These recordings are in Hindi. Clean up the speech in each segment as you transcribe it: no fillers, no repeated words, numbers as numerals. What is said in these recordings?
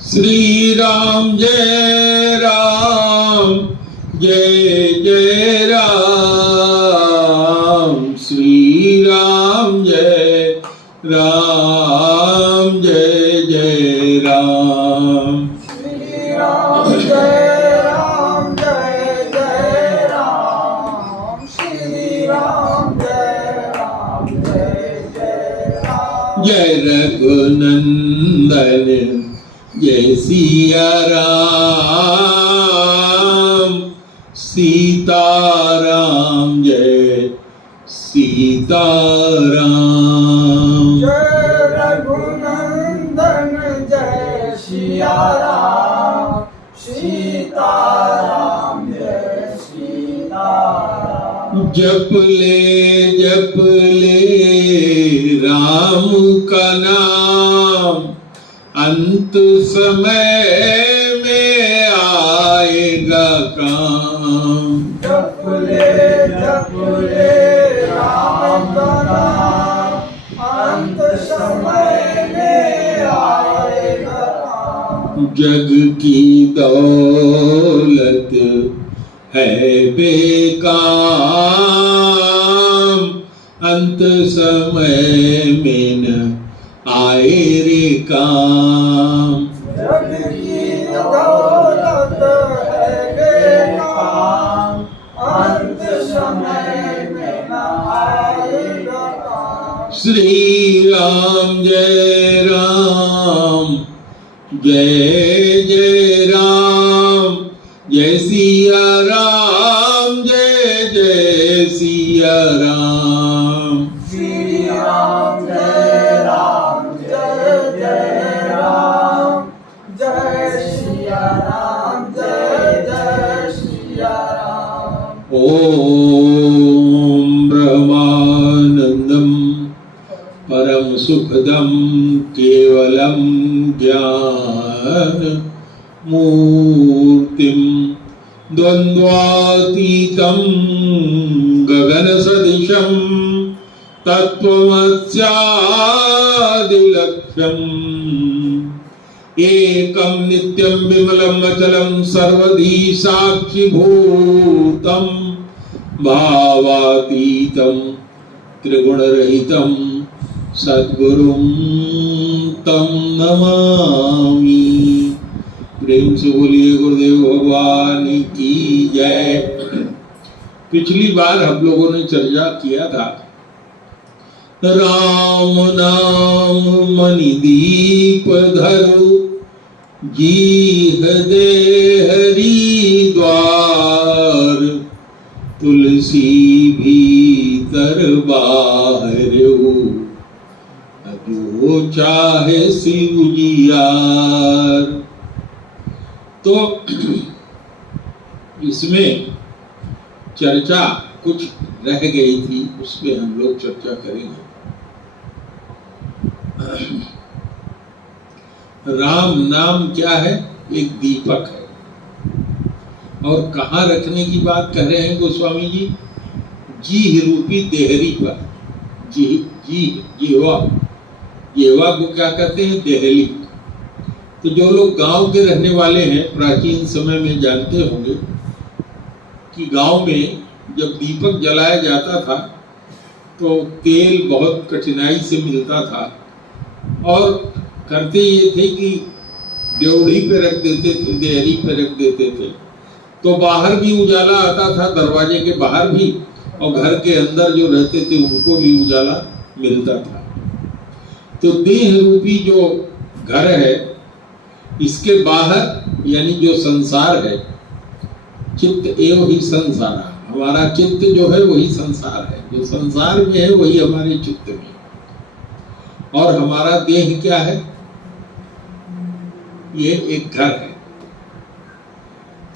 श्री राम जय राम जय जय राम। श्री राम जय राम जय जय राम। श्री राम जय राम जय जय राम। श्री राम जय राम जय जय राम। जय रघुनंदन जय सिया राम। सीताराम जय सीताराम। जय रघुनंदन जय सिया राम। सीताराम जय सीताराम। जप ले राम का नाम, अंत समय में आएगा काम। जप ले राम का नाम, अंत समय में आएगा काम। जग की दौलत है बेकाम, अंत समय में न आए रे काम। जग की दौलत है बेकाम, अंत समय में न आएगा काम। श्री राम जय राम जय जय राम। जय सिया राम जय जय सिया राम। श्री राम जय राम जय जय राम। जय सिया राम जय जय सिया राम। ओम ब्रह्मानंदम परम सुखदम केवलम ज्ञान मूर्तिम द्वंद्वातीतं गगन सदिशं तत्त्वमस्यादिलक्ष्यम् एकं नित्यं विमलं अचलं सर्वधी साक्षिभूतं भावातीतं त्रिगुणरहितं सद्गुरुं तं नमामि। प्रेम से बोलिए गुरुदेव भगवान की जय। पिछली बार हम लोगों ने चर्चा किया था राम नाम मणि दीप धरु जीह दे हरि द्वार। तुलसी भीतर बाहर जो चाहे शिव जियार। तो इसमें चर्चा कुछ रह गई थी, उसमें हम लोग चर्चा करेंगे। राम नाम क्या है? एक दीपक है। और कहाँ रखने की बात कह रहे हैं गोस्वामी जी? जीह रूपी देहरी पर। जीवा को क्या कहते हैं? देहली। तो जो लोग गांव के रहने वाले हैं प्राचीन समय में जानते होंगे कि गांव में जब दीपक जलाया जाता था तो तेल बहुत कठिनाई से मिलता था, और करते ये थे कि ड्योढ़ी पे रख देते थे, देहरी पे रख देते थे, तो बाहर भी उजाला आता था, दरवाजे के बाहर भी, और घर के अंदर जो रहते थे उनको भी उजाला मिलता था। तो देह रूपी जो घर है, इसके बाहर यानी जो संसार है, चित्त एवं ही संसार। हमारा चित्त जो है वही संसार है, जो संसार में है वही हमारे चित्त में। और हमारा देह क्या है? ये एक घर है।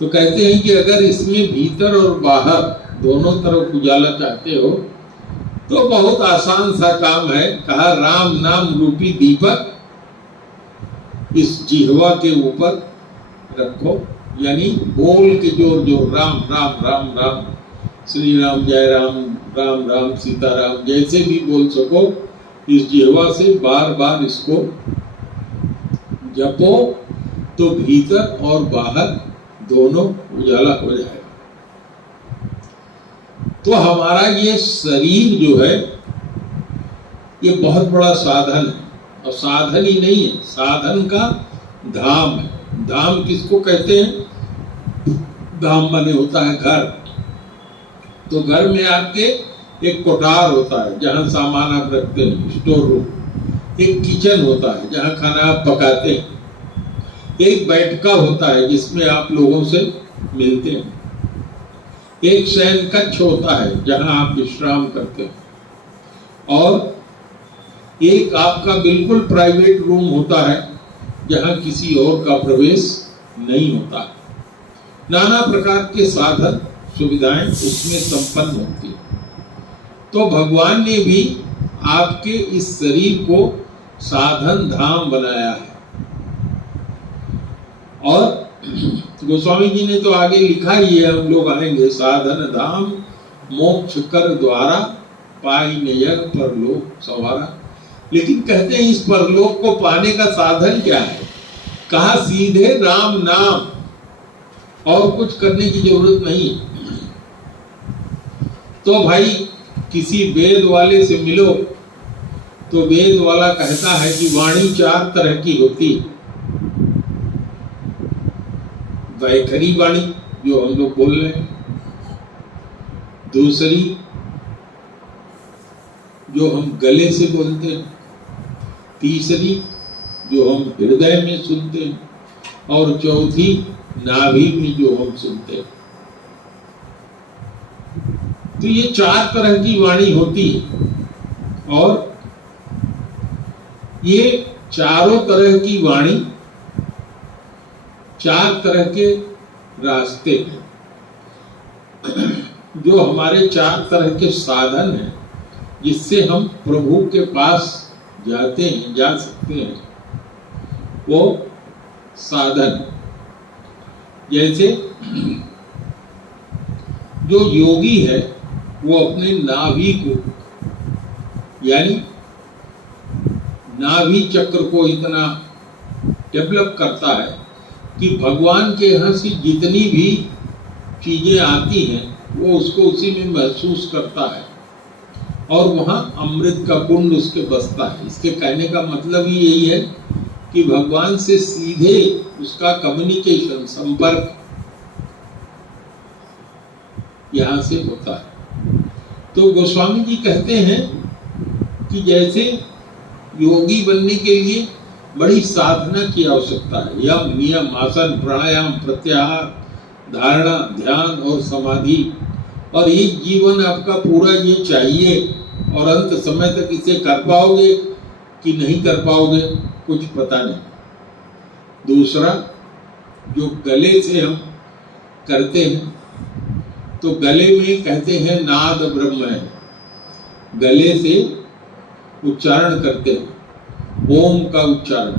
तो कहते हैं कि अगर इसमें भीतर और बाहर दोनों तरफ उजाला चाहते हो तो बहुत आसान सा काम है। कहा राम नाम रूपी दीपक इस जिह्वा के ऊपर रखो, यानी बोल के जोर जोर राम राम राम राम, श्री राम जय राम, राम राम सीताराम, जैसे भी बोल सको इस जिह्वा से बार बार इसको जपो तो भीतर और बाहर दोनों उजाला हो जाएगा। तो हमारा ये शरीर जो है ये बहुत बड़ा साधन है, और साधन ही नहीं है, साधन का धाम है। धाम किसको कहते हैं? धाम माने होता है घर। तो घर में आपके एक कोठार होता है जहां सामान आप रखते हैं, स्टोर रूम। एक किचन होता है जहां खाना आप पकाते हैं। एक बैठका होता है जिसमें आप लोगों से मिलते हैं। एक शयन कक्ष होता है जहां आप विश्राम करते हैं। और एक आपका बिल्कुल प्राइवेट रूम होता है जहां किसी और का प्रवेश नहीं होता। नाना प्रकार के साधन सुविधाएं उसमें संपन्न होती है। तो भगवान ने भी आपके इस शरीर को साधन धाम बनाया है। और गोस्वामी जी ने तो आगे लिखा ही है, हम लोग आएंगे, साधन धाम मोक्ष कर द्वारा पाई नयर परलोक सवारा। लेकिन कहते हैं इस परलोक को पाने का साधन क्या है? कहा सीधे राम नाम, और कुछ करने की जरूरत नहीं। तो भाई किसी वेद वाले से मिलो तो वेद वाला कहता है कि वाणी 4 तरह की होती है। वैखरी वाणी जो हम लोग बोल रहे हैं, दूसरी जो हम गले से बोलते हैं, तीसरी जो हम हृदय में सुनते हैं, और चौथी नाभि में जो हम सुनते हैं। तो ये 4 तरह की वाणी होती है। और ये चारों तरह की वाणी 4 तरह के रास्ते हैं, जो हमारे 4 तरह के साधन हैं जिससे हम प्रभु के पास जाते हैं, जा सकते हैं। वो साधन जैसे जो योगी है वो अपने नाभि को, यानी नाभि चक्र को इतना डेवलप करता है कि भगवान के यहाँ से जितनी भी चीजें आती हैं वो उसको उसी में महसूस करता है, और वहाँ अमृत का कुंड उसके बसता है। इसके कहने का मतलब ही यही है कि भगवान से सीधे उसका कम्युनिकेशन, संपर्क यहाँ से होता है। तो गोस्वामी जी कहते हैं कि जैसे योगी बनने के लिए बड़ी साधना की आवश्यकता है, यम नियम आसन प्राणायाम प्रत्याहार धारणा ध्यान और समाधि, और एक जीवन आपका पूरा ये चाहिए, और अंत समय तक इसे कर पाओगे कि नहीं कर पाओगे कुछ पता नहीं। दूसरा जो गले से हम करते हैं, तो गले में कहते हैं नाद ब्रह्म है, गले से उच्चारण करते हैं ओम का उच्चारण।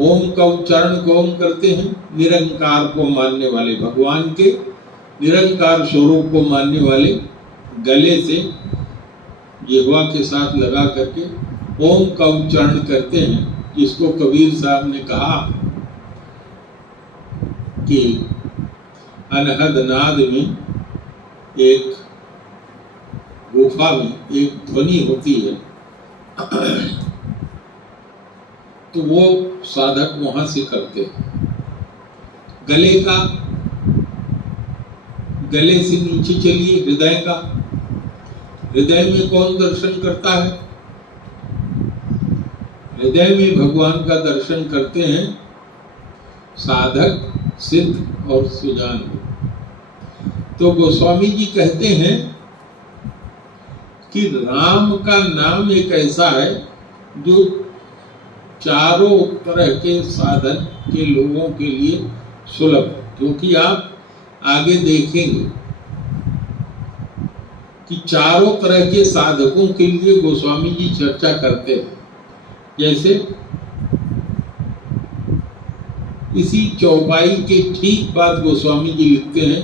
ओम का उच्चारण कौन करते हैं? निरंकार को मानने वाले, भगवान के निरंकार स्वरूप को मानने वाले गले से जिह्वा के साथ लगा करके ओम का उच्चारण करते हैं, जिसको कबीर साहब ने कहा कि अनहद नाद में एक गुफा में एक ध्वनि होती है, तो वो साधक वहां से करते हैं। गले से नीचे चलिए हृदय का। हृदय में कौन दर्शन करता है? हृदय में भगवान का दर्शन करते हैं साधक, सिद्ध और सुजान। तो गोस्वामी जी कहते हैं कि राम का नाम एक ऐसा है जो चारों तरह के साधन के लोगों के लिए सुलभ है, क्योंकि आप आगे देखेंगे कि चारों तरह के साधकों के लिए गोस्वामी जी चर्चा करते हैं। जैसे इसी चौपाई के ठीक बाद गोस्वामी जी लिखते हैं,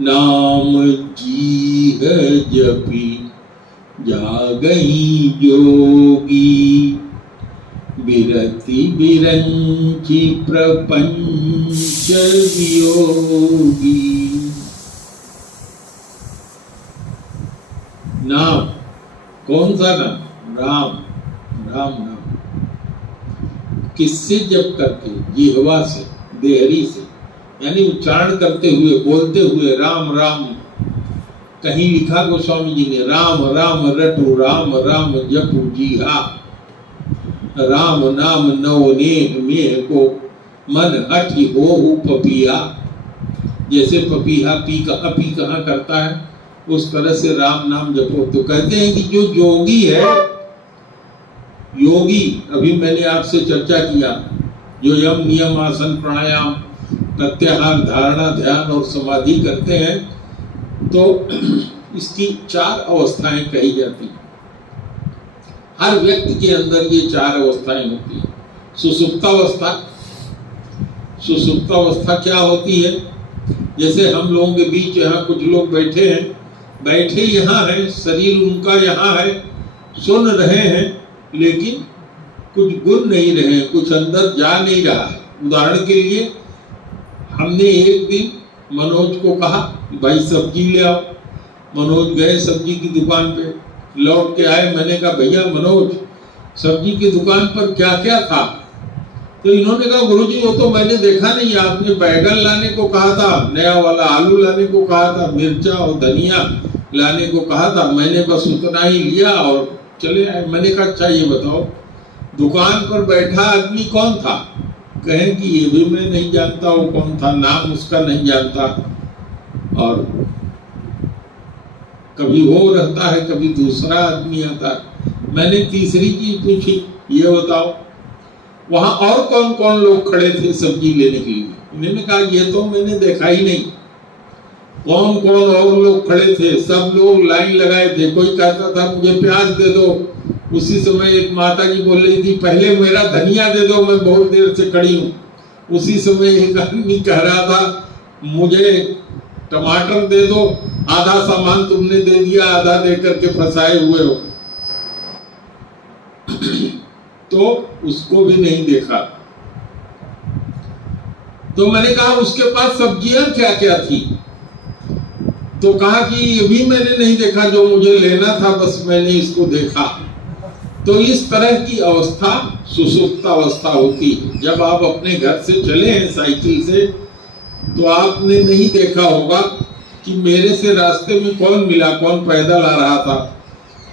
नाम जी है जपी जागई जोगी, विरति विरंचि प्रपंच वियोगी। नाम कौन सा नाम? राम राम नाम। किससे जप करके? जिह्वा से, देहरी से, यानी उच्चारण करते हुए, बोलते हुए राम राम। कहीं लिखा गोस्वामी जी ने, राम राम रटु राम राम जपु जीहा, राम नाम नवनेह मेह को मन हठि होहु पपिया। जैसे पपीहा पी कहाँ करता है, उस तरह से राम नाम जपो। तो कहते हैं कि जो योगी है, योगी, अभी मैंने आपसे चर्चा किया, जो यम नियम आसन प्राणायाम प्रत्याहार धारणा ध्यान और समाधि करते हैं, तो इसकी 4 अवस्थाएं कही जाती हैं। हर व्यक्ति के अंदर ये 4 अवस्थाएं होती हैं। सुसुप्तावस्था, सुसुप्तावस्था क्या होती है? जैसे हम लोगों के बीच यहाँ कुछ लोग बैठे हैं, बैठे यहाँ है, शरीर उनका यहाँ है, सुन रहे हैं, लेकिन कुछ गुण नहीं रहे, कुछ अंदर जा नहीं रहा है। उदाहरण के लिए, हमने एक दिन मनोज को कहा भाई सब्जी ले आओ। मनोज गए सब्जी की दुकान पे, लौट के आए। मैंने कहा भैया मनोज, सब्जी की दुकान पर क्या क्या था? तो इन्होंने कहा गुरुजी वो तो मैंने देखा नहीं, आपने बैगन लाने को कहा था, नया वाला आलू लाने को कहा था, मिर्चा और धनिया लाने को कहा था, मैंने बस उतना ही लिया और चले आए। मैंने कहा अच्छा ये बताओ, दुकान पर बैठा आदमी कौन था? कहें कि ये भी मैं नहीं जानता वो कौन था, नाम उसका नहीं जानता, और कभी वो रहता है, कभी दूसरा आदमी आता है। मैंने तीसरी चीज पूछी, ये बताओ वहां और कौन कौन लोग खड़े थे सब्जी लेने के लिए? उन्होंने कहा ये तो मैंने देखा ही नहीं। कौन कौन और लोग खड़े थे? सब लोग लाइन लगाए थे। कोई कहता था मुझे प्याज दे दो, उसी समय एक माता जी बोल रही थी पहले मेरा धनिया दे दो, मैं बहुत देर से खड़ी हूँ। उसी समय एक आदमी कह रहा था मुझे टमाटर दे दो, आधा सामान तुमने दे दिया, आधा दे करके फंसाए हुए हो। तो उसको भी नहीं देखा। तो मैंने कहा उसके पास सब्जियां क्या क्या थी? तो कहा कि ये भी मैंने नहीं देखा, जो मुझे लेना था बस मैंने इसको देखा। तो इस तरह की अवस्था सुसुप्त अवस्था होती है। जब आप अपने घर से चले हैं साइकिल से, तो आपने नहीं देखा होगा कि मेरे से रास्ते में कौन मिला, कौन पैदल आ रहा था।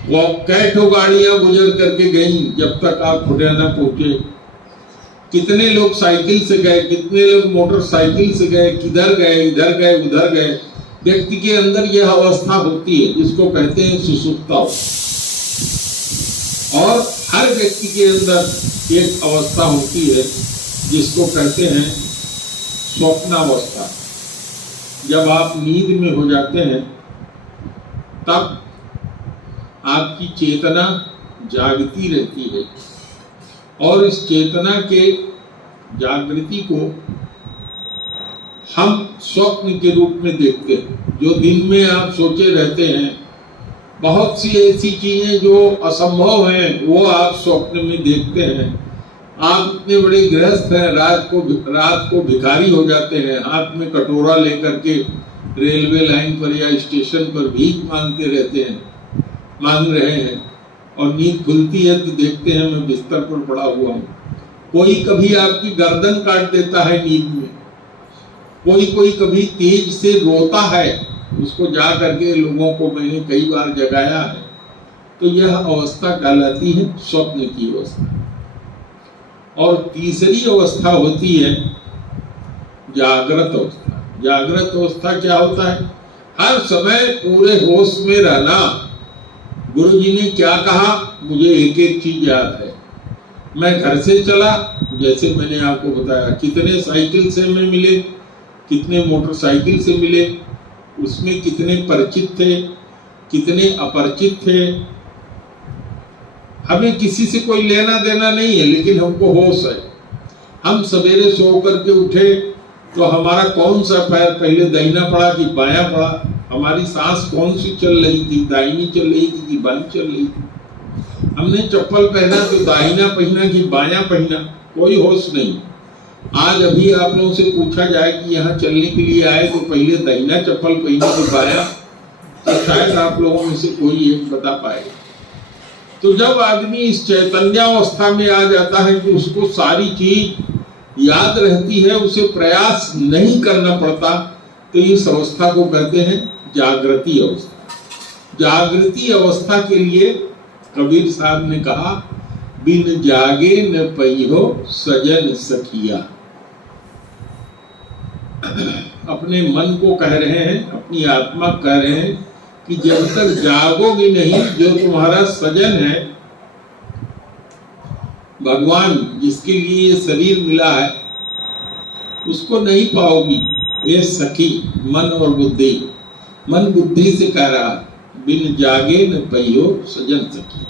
वो कैठो गाड़ियां गुजर करके गई जब तक आप खुटियाना पहुंचे। कितने लोग साइकिल से गए, कितने लोग मोटरसाइकिल से गए, किधर गए, इधर गए, उधर गए। व्यक्ति के अंदर यह अवस्था होती है जिसको कहते हैं सुसुप्ता। और हर व्यक्ति के अंदर एक अवस्था होती है जिसको कहते हैं स्वप्नावस्था। जब आप नींद में हो जाते हैं तब आपकी चेतना जागती रहती है, और इस चेतना के जागृति को हम स्वप्न के रूप में देखते हैं। जो दिन में आप सोचे रहते हैं, बहुत सी ऐसी चीजें जो असंभव हैं वो आप स्वप्न में देखते हैं। आप इतने बड़े गृहस्थ हैं, रात को भिखारी हो जाते हैं, हाथ में कटोरा लेकर के रेलवे लाइन पर या स्टेशन पर भीख मांग रहे हैं, और नींद खुलती है तो देखते हैं मैं बिस्तर पर पड़ा हुआ हूँ। कोई कभी आपकी गर्दन काट देता है नींद में, कोई कभी तेज से रोता है, उसको जा करके लोगों को मैंने कई बार जगाया है। तो यह अवस्था कहलाती है स्वप्न की अवस्था। और तीसरी अवस्था होती है जागृत अवस्था। जागृत अवस्था क्या होता है? हर समय पूरे होश में रहना। गुरु जी ने क्या कहा मुझे एक एक चीज याद है। मैं घर से चला, जैसे मैंने आपको बताया, कितने साइकिल से में मिले, कितने मोटरसाइकिल से मिले, उसमें कितने परिचित थे, कितने अपरिचित थे। हमें किसी से कोई लेना देना नहीं है, लेकिन हमको होश है। हम सवेरे सो करके उठे तो हमारा कौन सा पैर पहले दाहिना पड़ा कि बायां पड़ा, हमारी सांस कौन सी चल रही थी, दाहिनी चल रही थी कि बाईं चल रही थी। हमने चप्पल पहना तो दाहिना पहना कि बायां पहना, कोई होश नहीं। आज अभी आप लोगों से पूछा जाए कि यहाँ चलने के लिए आए तो पहले दाहिना चप्पल पहने तो बायां, तो शायद आप लोगों में से कोई एक बता पाए। तो जब आदमी इस चैतन्यावस्था में आ जाता है कि उसको सारी चीज याद रहती है, उसे प्रयास नहीं करना पड़ता, तो इस अवस्था को कहते हैं जागृति अवस्था। जागृति अवस्था के लिए कबीर साहब ने कहा, बिन जागे न पहियो सजन सखिया। अपने मन को कह रहे हैं, अपनी आत्मा कह रहे हैं कि जब तक जागोगी नहीं, जो तुम्हारा सजन है, भगवान जिसके लिए ये शरीर मिला है, उसको नहीं पाओगी। ये सखी मन और बुद्धि, मन बुद्धि से कह रहा है, बिन जागे न पहियो सजन सखी।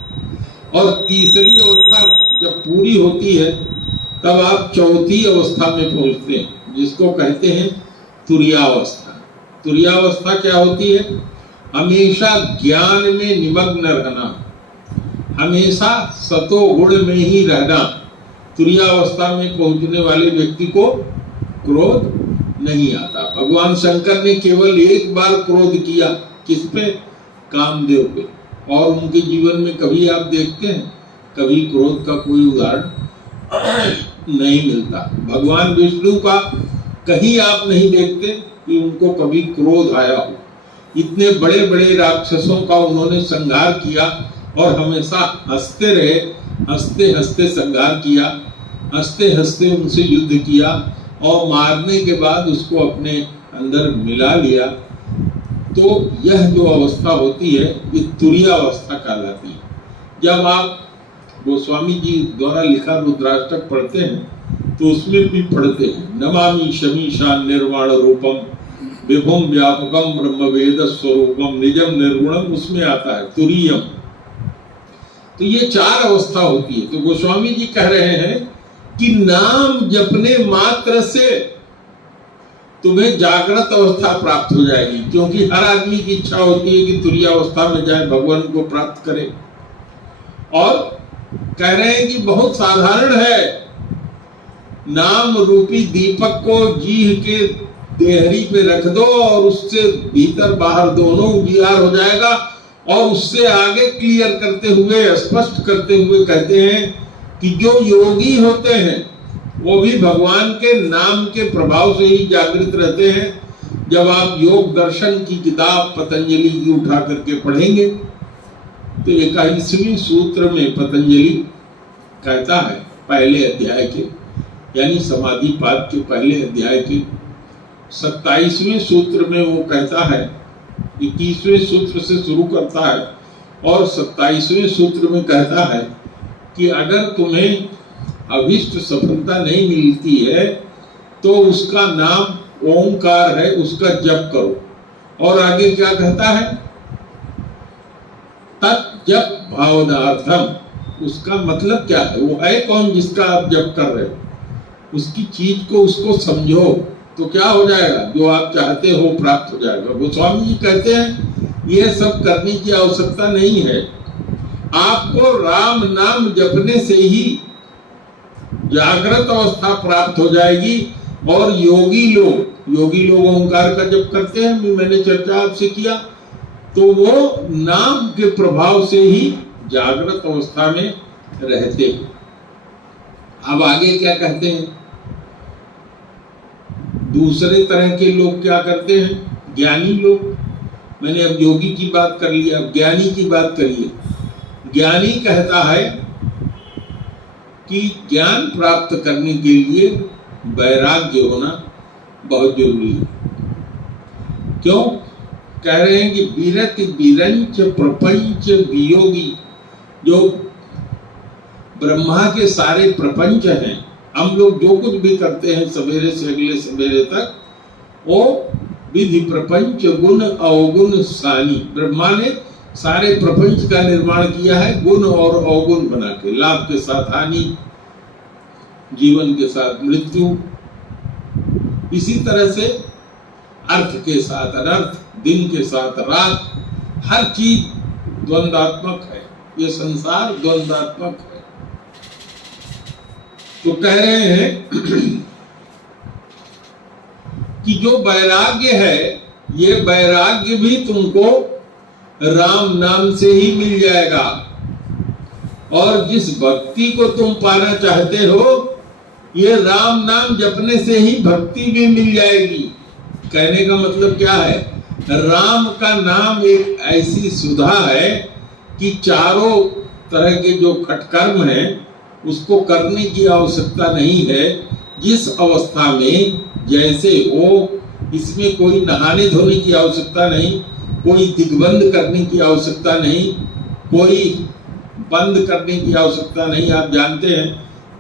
और तीसरी अवस्था जब पूरी होती है, तब आप चौथी अवस्था में पहुंचते हैं, जिसको कहते हैं तुरीयावस्था। तुरीयावस्था क्या होती है? हमेशा ज्ञान में निमग्न रहना, हमेशा सतो गुण में ही रहना। तुरीयावस्था में पहुंचने वाले व्यक्ति को क्रोध नहीं आता। भगवान शंकर ने केवल एक बार क्रोध किया, किस पे? कामदेव पे, और उनके जीवन में कभी आप देखते हैं कभी क्रोध का कोई उदाहरण नहीं मिलता। भगवान विष्णु का कहीं आप नहीं देखते कि उनको कभी क्रोध आया हो। इतने बड़े बड़े राक्षसों का उन्होंने संहार किया और हमेशा हंसते रहे, हंसते हंसते संहार किया, हंसते हंसते उनसे युद्ध किया और मारने के बाद उसको अपने अंदर मिला लिया। तो यह जो अवस्था होती है, ये तुरीयावस्था कहलाती है। जब आप गोस्वामी जी द्वारा लिखा रुद्राष्टक पढ़ते हैं तो उसमें भी पढ़ते हैं, नमामि शमीशान निर्वाण रूपम विभुम व्यापकम ब्रह्मवेद स्वरूपम निजम निर्गुणम, उसमें आता है तुरीयम। तो ये चार अवस्था होती है। तो गोस्वामी जी कह रहे हैं कि नाम जपने मात्र से तुम्हें जागृत अवस्था प्राप्त हो जाएगी, क्योंकि हर आदमी की इच्छा होती है कि तुरीयावस्था में जाए, भगवान को प्राप्त करे। और कह रहे हैं कि बहुत साधारण है, नाम रूपी दीपक को जीह के देहरी पे रख दो और उससे भीतर बाहर दोनों उजियार हो जाएगा। और उससे आगे क्लियर करते हुए, स्पष्ट करते हुए कहते हैं कि जो योगी होते हैं वो भी भगवान के नाम के प्रभाव से ही जागृत रहते हैं। जब आप योग दर्शन की किताब पतंजलि की उठा करके पढ़ेंगे तो 21वें सूत्र में पतंजलि कहता है, पहले अध्याय के यानी समाधि पाद के पहले अध्याय के 27वें सूत्र में वो कहता है, 21वें सूत्र से शुरू करता है और 27वें सूत्र में कहता है कि अगर तुम्हें अभिष्ट सफलता नहीं मिलती है तो उसका नाम ओंकार है, उसका जप करो। और आगे क्या कहता है? तत् जप भावनार्थम, उसका मतलब क्या है? वो है कौन जिसका आप जप कर रहे हो? उसकी चीज को, उसको समझो तो क्या हो जाएगा? जो आप चाहते हो प्राप्त हो जाएगा। गोस्वामी जी कहते हैं ये सब करने की आवश्यकता नहीं है, आपको राम नाम जपने से ही जागृत अवस्था प्राप्त हो जाएगी। और योगी लोग ओंकार का जप करते हैं, मैंने चर्चा आपसे किया, तो वो नाम के प्रभाव से ही जागृत अवस्था में रहते हैं। अब आगे क्या कहते हैं? दूसरे तरह के लोग क्या करते हैं? ज्ञानी लोग। मैंने अब योगी की बात कर लिया, अब ज्ञानी की बात करिए। ज्ञानी कहता है कि ज्ञान प्राप्त करने के लिए वैराग्य होना बहुत जरूरी है। क्यों? कह रहे हैं कि विरति विरंच प्रपंच वियोगी, जो ब्रह्मा के सारे प्रपंच हैं, हम लोग जो कुछ भी करते हैं सवेरे से अगले सवेरे तक, वो विधि प्रपंच गुण अवगुण सानी, ब्रह्मा ने सारे प्रपंच का निर्माण किया है गुण और अवगुण बना के, लाभ के साथ हानि, जीवन के साथ मृत्यु, इसी तरह से अर्थ के साथ अनर्थ, दिन के साथ रात, हर चीज द्वंद्वात्मक है। ये संसार द्वंद्वात्मक है। तो कह रहे हैं कि जो वैराग्य है, ये वैराग्य भी तुमको राम नाम से ही मिल जाएगा, और जिस भक्ति को तुम पाना चाहते हो, ये राम नाम जपने से ही भक्ति भी मिल जाएगी। कहने का मतलब क्या है? राम का नाम एक ऐसी सुधा है कि चारों तरह के जो खटकर्म हैं उसको करने की आवश्यकता नहीं है। जिस अवस्था में जैसे हो, इसमें कोई नहाने धोने की आवश्यकता नहीं, कोई दिग्बंध करने की आवश्यकता नहीं, कोई बंद करने की आवश्यकता नहीं। आप जानते हैं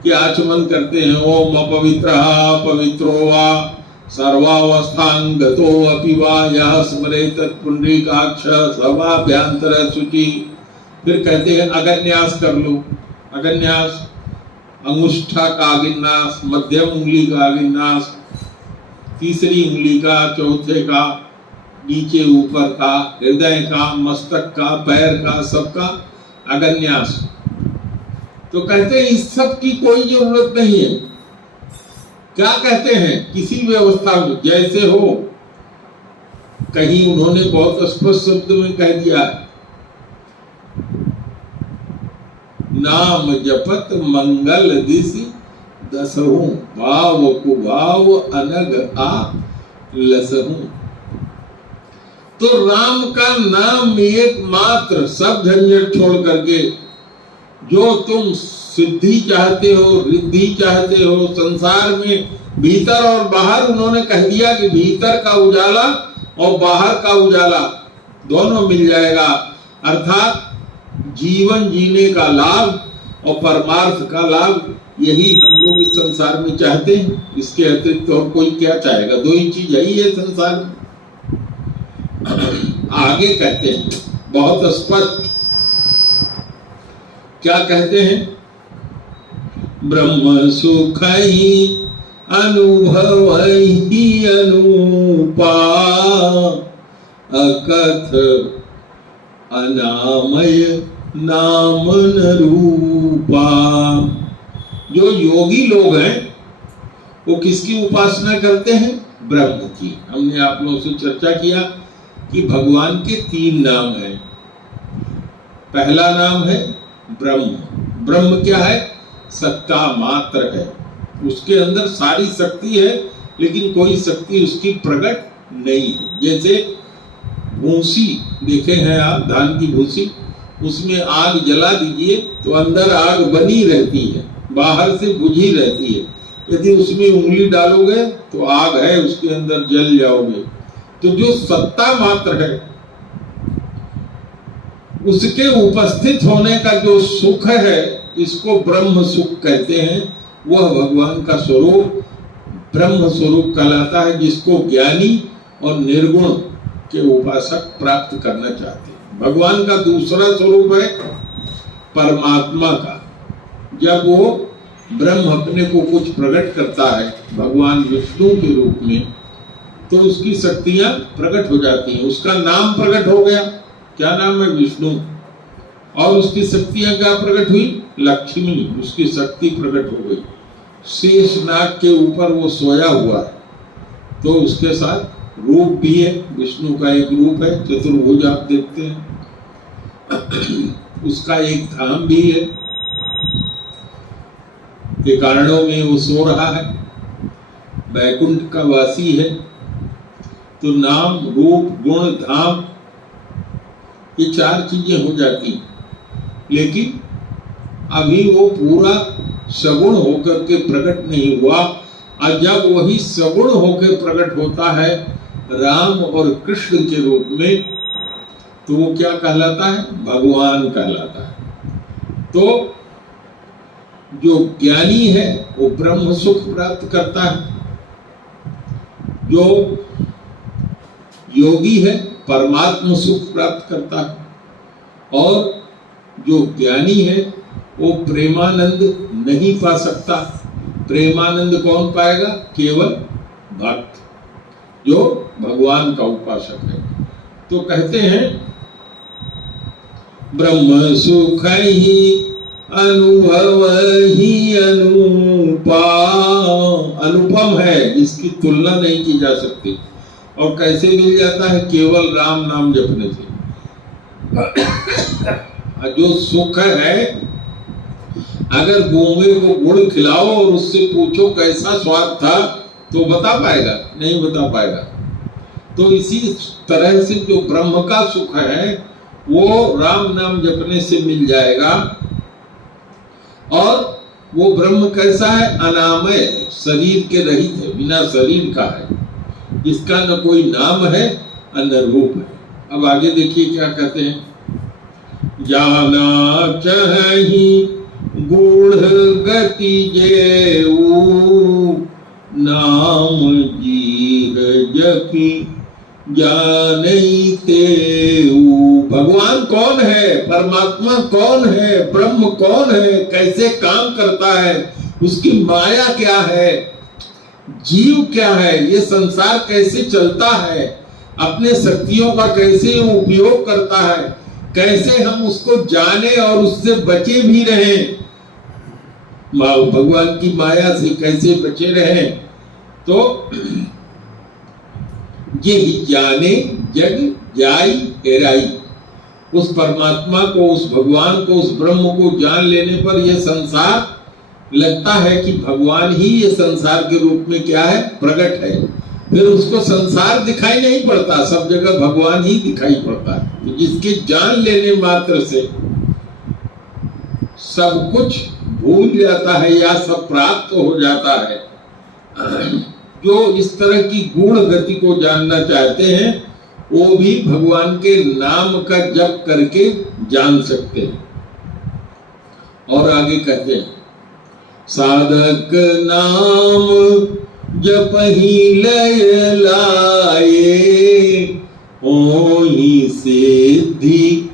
कि आचमन करते हैं, ओम अपवित्रः पवित्रो वा सर्वावस्थां गतो अपि वा यः स्मरेत पुंडरीकाक्ष सर्वाभ्यंतर शुचि। फिर कहते हैं अगन्यास कर लो। अगन्यास अंगुष्ठा का अगिन्यास, मध्यम उंगली का अगिन्यास, तीसरी उंगली का, चौथे का, नीचे ऊपर का, हृदय का, मस्तक का, पैर का, सबका अगन्यास। तो कहते हैं इस सब की कोई जरूरत नहीं है। क्या कहते हैं? किसी भी अवस्था में जैसे हो। कहीं उन्होंने बहुत स्पष्ट शब्द में कह दिया है, नाम जपत मंगल दिसि दसहु, भाव कुभाव अनग आ लसहु। तो राम का नाम एकमात्र, सब झंझट छोड़ करके जो तुम सिद्धि चाहते हो, रिद्धि चाहते हो संसार में, भीतर और बाहर, उन्होंने कह दिया कि भीतर का उजाला और बाहर का उजाला दोनों मिल जाएगा। अर्थात जीवन जीने का लाभ और परमार्थ का लाभ, यही हम लोग इस संसार में चाहते हैं। इसके अतिरिक्त और कोई क्या चाहेगा? दो ही चीज यही है संसार में। आगे कहते हैं बहुत स्पष्ट, क्या कहते हैं? ब्रह्म सुख ही अनुभव ही अनूपा, अकथ अनामय नाम न रूपा। जो योगी लोग हैं वो किसकी उपासना करते हैं? ब्रह्म की। हमने आप लोगों से चर्चा किया कि भगवान के 3 नाम हैं। पहला नाम है ब्रह्म। ब्रह्म क्या है? सत्ता मात्र है, उसके अंदर सारी शक्ति है, लेकिन कोई शक्ति उसकी प्रकट नहीं है। जैसे भूसी देखे हैं आप, धान की भूसी, उसमें आग जला दीजिए तो अंदर आग बनी रहती है, बाहर से बुझी रहती है। यदि उसमें उंगली डालोगे तो आग है, उसके अंदर जल जाओगे। तो जो सत्ता मात्र है, उसके उपस्थित होने का जो सुख है, इसको ब्रह्म सुख कहते हैं। वह भगवान का स्वरूप ब्रह्म स्वरूप कहलाता है, जिसको ज्ञानी और निर्गुण के उपासक प्राप्त करना चाहते हैं। भगवान का दूसरा स्वरूप है परमात्मा का। जब वो ब्रह्म अपने को कुछ प्रकट करता है भगवान विष्णु के रूप में, तो उसकी शक्तियां प्रकट हो जाती हैं। उसका नाम प्रकट हो गया, क्या नाम है? विष्णु। और उसकी शक्तियां क्या प्रकट हुई? लक्ष्मी। उसकी शक्ति प्रकट हो गई। शेष नाग के ऊपर वो सोया हुआ है, तो उसके साथ रूप भी है, विष्णु का एक रूप है, चतुर्भुज आप देखते हैं। उसका एक धाम भी है, के कारणों में वो सो रहा है, वैकुंठ का वासी है। तो नाम, रूप, गुण, धाम, ये 4 चीजें हो जाती, लेकिन अभी वो पूरा सगुण होकर के प्रकट नहीं हुआ। और जब वही सगुण होकर प्रकट होता है राम और कृष्ण के रूप में, तो वो क्या कहलाता है? भगवान कहलाता है। तो जो ज्ञानी है वो ब्रह्म सुख प्राप्त करता है, जो योगी है परमात्मा सुख प्राप्त करता है, और जो ज्ञानी है वो प्रेमानंद नहीं पा सकता। प्रेमानंद कौन पाएगा? केवल भक्त, जो भगवान का उपासक है। तो कहते हैं ब्रह्म सुख ही अनुभव ही अनुपम है, इसकी तुलना नहीं की जा सकती। और कैसे मिल जाता है? केवल राम नाम जपने से। जो सुख है, अगर गूंगे को गुड़ खिलाओ और उससे पूछो कैसा स्वाद था, तो बता पाएगा? नहीं बता पाएगा। तो इसी तरह से जो ब्रह्म का सुख है वो राम नाम जपने से मिल जाएगा। और वो ब्रह्म कैसा है? अनामय, शरीर के रहित है, बिना शरीर का है, इसका न कोई नाम है न रूप है। अब आगे देखिए क्या कहते हैं। जाना चाहि गूढ़ गति जेऊ, नाम जीर जपी जानई तेऊ। भगवान कौन है? परमात्मा कौन है? ब्रह्म कौन है? कैसे काम करता है? उसकी माया क्या है? जीव क्या है? ये संसार कैसे चलता है? अपने शक्तियों का कैसे उपयोग करता है? कैसे हम उसको जाने और उससे बचे भी रहें? भगवान की माया से कैसे बचे रहें? तो ये जाने जग जाई एराई। उस परमात्मा को, उस भगवान को, उस ब्रह्म को जान लेने पर यह संसार लगता है कि भगवान ही ये संसार के रूप में क्या है? प्रकट है। फिर उसको संसार दिखाई नहीं पड़ता, सब जगह भगवान ही दिखाई पड़ता है। तो जिसके जान लेने मात्र से सब कुछ भूल जाता है या सब प्राप्त हो जाता है। जो इस तरह की गूढ़ गति को जानना चाहते हैं वो भी भगवान के नाम का जप करके जान सकते हैं। और आगे कहते हैं, साधक नाम जपहि लय लाए, होहि सिद्धि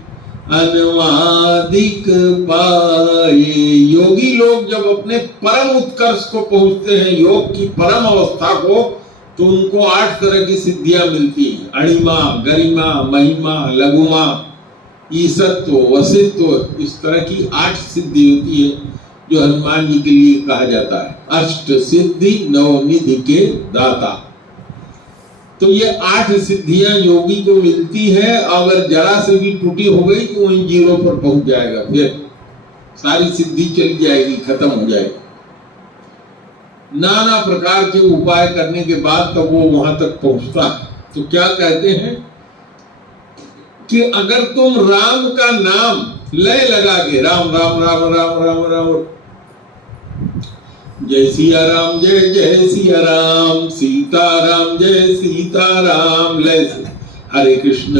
अनुवादिक पाए। योगी लोग जब अपने परम उत्कर्ष को पहुंचते हैं, योग की परम अवस्था को, तो उनको 8 तरह की सिद्धियां मिलती हैं। अणिमा, गरिमा, महिमा, लघुमा, ईसत्व, वसित्व, इस तरह की 8 सिद्धि होती है जो हनुमान जी के लिए कहा जाता है अष्ट सिद्धि नवनिधि के दाता। तो ये 8 सिद्धियां योगी को मिलती है। अगर जरा से भी टूटी हो गई तो वहीं 0 पर पहुंच जाएगा, फिर सारी सिद्धि चली जाएगी, खत्म हो जाएगी। नाना प्रकार के उपाय करने के बाद तब वो वहां तक पहुंचता है। तो क्या कहते हैं कि अगर तुम राम का नाम लय लगा के, राम राम राम राम राम राम, जय सिया राम जय जय सिया राम, सीता राम जय सीता राम, लय से हरे कृष्ण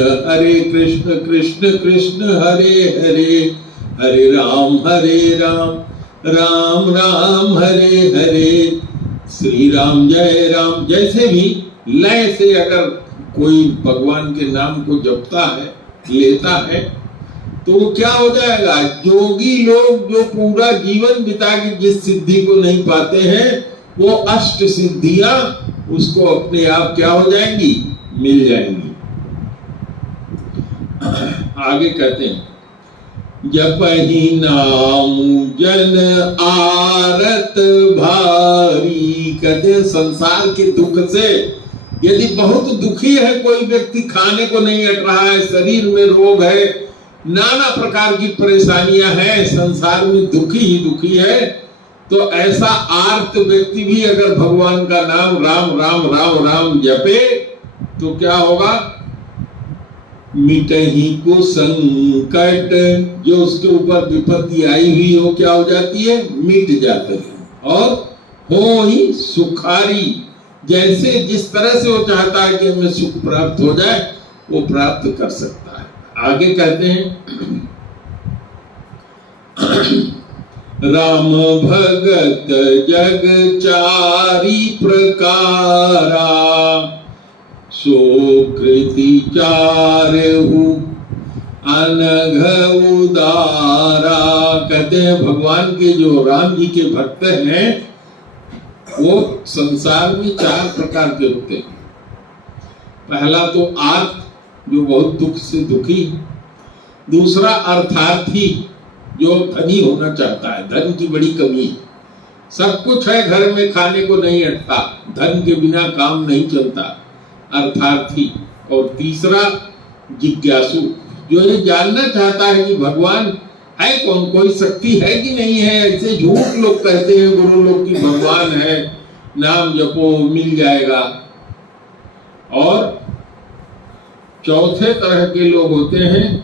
कृष्ण कृष्ण हरे हरे, हरे राम राम राम हरे हरे, श्री राम जय जैसे भी लय से अगर कोई भगवान के नाम को जपता है, लेता है, तो वो क्या हो जाएगा? योगी लोग जो पूरा जीवन बिता के जिस सिद्धि को नहीं पाते हैं, वो अष्ट सिद्धियां उसको अपने आप क्या हो जाएंगी? मिल जाएंगी। आगे कहते हैं, जपहि नाम जन आरत भारी। कहते संसार के दुख से, यदि बहुत दुखी है कोई व्यक्ति, खाने को नहीं अट रहा है, शरीर में रोग है, नाना प्रकार की परेशानियां हैं, संसार में दुखी ही दुखी है, तो ऐसा आर्त व्यक्ति भी अगर भगवान का नाम राम राम राम राम जपे तो क्या होगा? मिटहि को संकट, जो उसके ऊपर विपत्ति आई हुई हो क्या हो जाती है? मिट जाते हैं। और हो ही सुखारी, जैसे जिस तरह से वो चाहता है कि हमें सुख प्राप्त हो जाए, वो प्राप्त कर सकता है। आगे कहते हैं, राम भगत जग चारी प्रकारा, सुकृति चारहु अनघ उदारा। कहते हैं भगवान के जो राम जी के भक्त हैं वो संसार में 4 प्रकार के होते हैं। पहला तो आर्त, जो बहुत दुख से दुखी, दूसरा अर्थार्थी, जो धनी होना चाहता है, धन की बड़ी कमी है, सब कुछ है घर में, खाने को नहीं अटता, धन के बिना काम नहीं चलता, अर्थार्थी। और तीसरा जिज्ञासु, जो ये जानना चाहता है कि भगवान है कौन, कोई शक्ति है कि नहीं है। ऐसे झूठ लोग कहते हैं गुरु लोग कि भगवान है, नाम जपो मिल जाएगा। और चौथे तरह के लोग होते हैं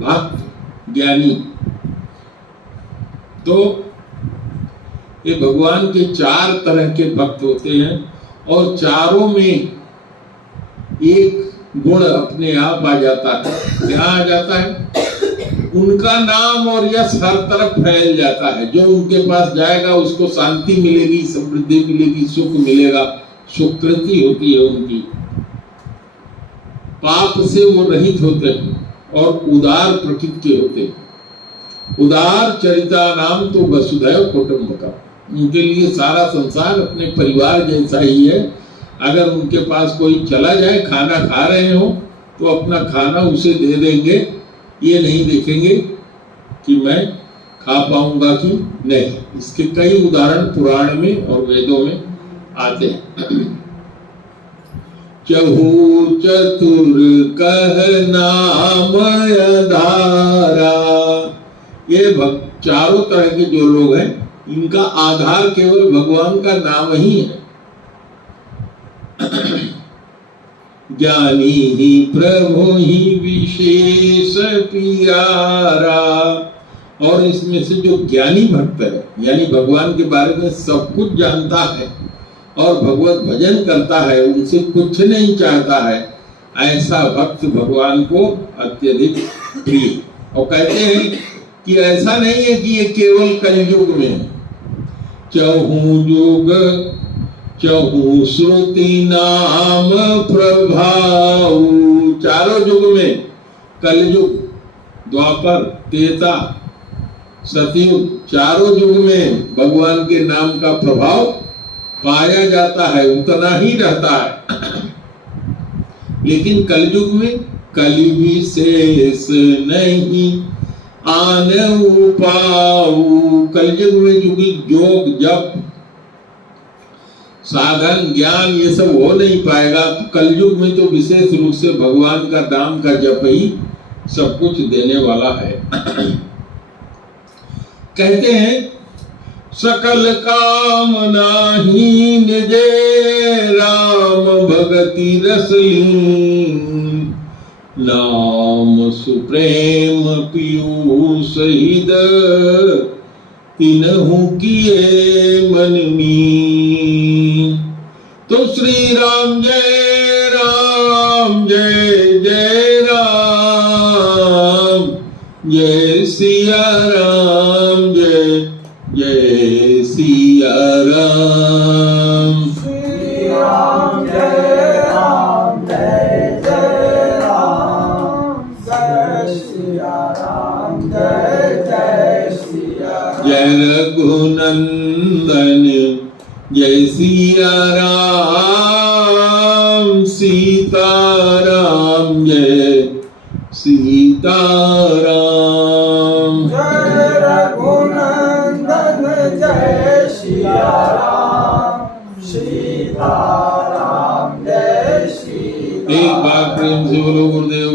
भक्त ज्ञानी। तो ये भगवान के 4 तरह के भक्त होते हैं और चारों में एक गुण अपने आप आ जाता है। क्या आ जाता है? उनका नाम और यश हर तरफ फैल जाता है। जो उनके पास जाएगा उसको शांति मिलेगी, समृद्धि मिलेगी, सुख मिलेगा, सुकृति होती है उनकी। पाप से वो रहित होते हैं और उदार प्रकृति के होते हैं। उदार चरिता नाम तो वसुधैव कुटुंबकम्, उनके लिए सारा संसार अपने परिवार जैसा ही है। अगर उनके पास कोई चला जाए, खाना खा रहे हो तो अपना खाना उसे दे देंगे, ये नहीं देखेंगे कि मैं खा पाऊंगा कि नहीं। इसके कई उदाहरण पुराण में और वेदों में आते हैं। चहु चतुर कह नाम आधारा, ये चारों तरह के जो लोग हैं इनका आधार केवल भगवान का नाम ही है। ज्ञानी ही प्रभु ही विशेष प्यारा, और इसमें से जो ज्ञानी भक्त है, यानी भगवान के बारे में सब कुछ जानता है और भगवत भजन करता है, उनसे कुछ नहीं चाहता है, ऐसा भक्त भगवान को अत्यधिक प्रिय। और कहते हैं कि ऐसा नहीं है कि ये केवल कलयुग में है, चहु युग चहु श्रुति नाम प्रभाव, चारों युग में, कलयुग, द्वापर, त्रेता, सतयुग, चारों युग में भगवान के नाम का प्रभाव पाया जाता है, उतना ही रहता है। लेकिन कलयुग में कलि विशेष नहीं आन पाऊ, कलयुग में चूंकि योग जप साधन ज्ञान ये सब हो नहीं पाएगा। कलयुग में तो विशेष रूप से भगवान का नाम का जप ही सब कुछ देने वाला है। कहते हैं सकल कामना हीन जय राम भगति रसलीन, नाम सुप्रेम पीयूष हृद तिनहु किए मन मीन। तो श्री राम जय राम जय जय राम, जय सिया राम जय जय सिया राम। श्री राम जय राम जय जय राम, जय सिया राम जय जय सिया राम। जय रघुनंदन जय सिया राम, सीता राम जय सीता राम। जय रघुनंदन जय सिया राम, सीता राम जय सीता। एक बार प्रेम से बोलो गुरुदेव